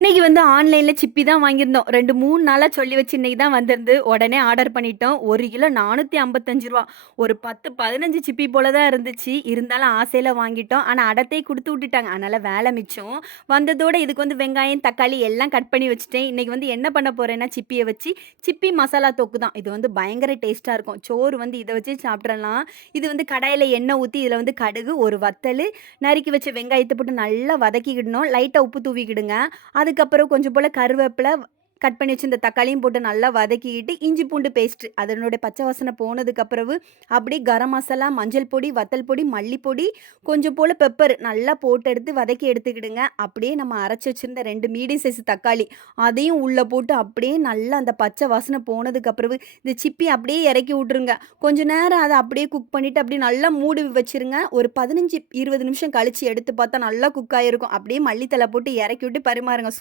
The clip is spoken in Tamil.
இன்னைக்கு வந்து ஆன்லைன்ல சிப்பி தான் வாங்கியிருந்தோம். 2, 3 நாளா சொல்லி வச்சு இன்னைக்கு தான் வந்திருந்து. உடனே ஆர்டர் பண்ணிட்டோம். 1 கிலோ ரூ. 455. ஒரு 10, 15 சிப்பி போல தான் இருந்துச்சு. இருந்தாலும் ஆசையில வாங்கிட்டோம். ஆனா அடத்தை குடுத்து விட்டுட்டாங்க. அதனால வேலை மிச்சம். வந்ததோட இதுக்கு வந்து வெங்காயம், தக்காளி எல்லாம் கட் பண்ணி வச்சுட்டேன். இன்னைக்கு வந்து என்ன பண்ண போறேன்னா, சிப்பிய வச்சு சிப்பி மசாலா தொக்கு தான். இது வந்து பயங்கர டேஸ்ட்டா இருக்கும். சோறு வந்து இத வச்சு சாப்பிட்றலாம். இது வந்து கடாயில எண்ணெய் ஊத்தி, இதில வந்து கடுகு, ஒரு வத்தலு, நறுக்கி வச்ச வெங்காயத்த போட்டு நல்லா வதக்கிக்கிடணும். லைட்டா உப்பு தூவிக்கிடுங்க. அதுக்கப்புறம் கொஞ்சம் போல கருவேப்பில, கட் பண்ணி வச்சிருந்த தக்காளியும் போட்டு நல்லா வதக்கிக்கிட்டு, இஞ்சி பூண்டு பேஸ்ட்டு அதனுடைய பச்சை வாசனை போனதுக்கு பிறகு, அப்படியே கரம் மசாலா, மஞ்சள் பொடி, வத்தல் பொடி, மல்லிப்பொடி, கொஞ்சம் போல பெப்பர் நல்லா போட்டு எடுத்து வதக்கி எடுத்துக்கிடுங்க. அப்படியே நம்ம அரைச்சு வச்சிருந்த 2 மீடியம் சைஸ் தக்காளி, அதையும் உள்ள போட்டு அப்படியே நல்லா அந்த பச்சை வாசனை போனதுக்கு பிறகு, இந்த சிப்பி அப்படியே இறக்கி விட்டுருங்க. கொஞ்ச நேரம் அத அப்படியே குக் பண்ணிட்டு, அப்படியே நல்லா மூடி வச்சுருங்க. ஒரு 15, 20 நிமிஷம் கழிச்சு எடுத்து பார்த்தா நல்லா குக் ஆயிருக்கும். அப்படியே மல்லி தழ போட்டு இறக்கி விட்டு பரிமாறுங்க.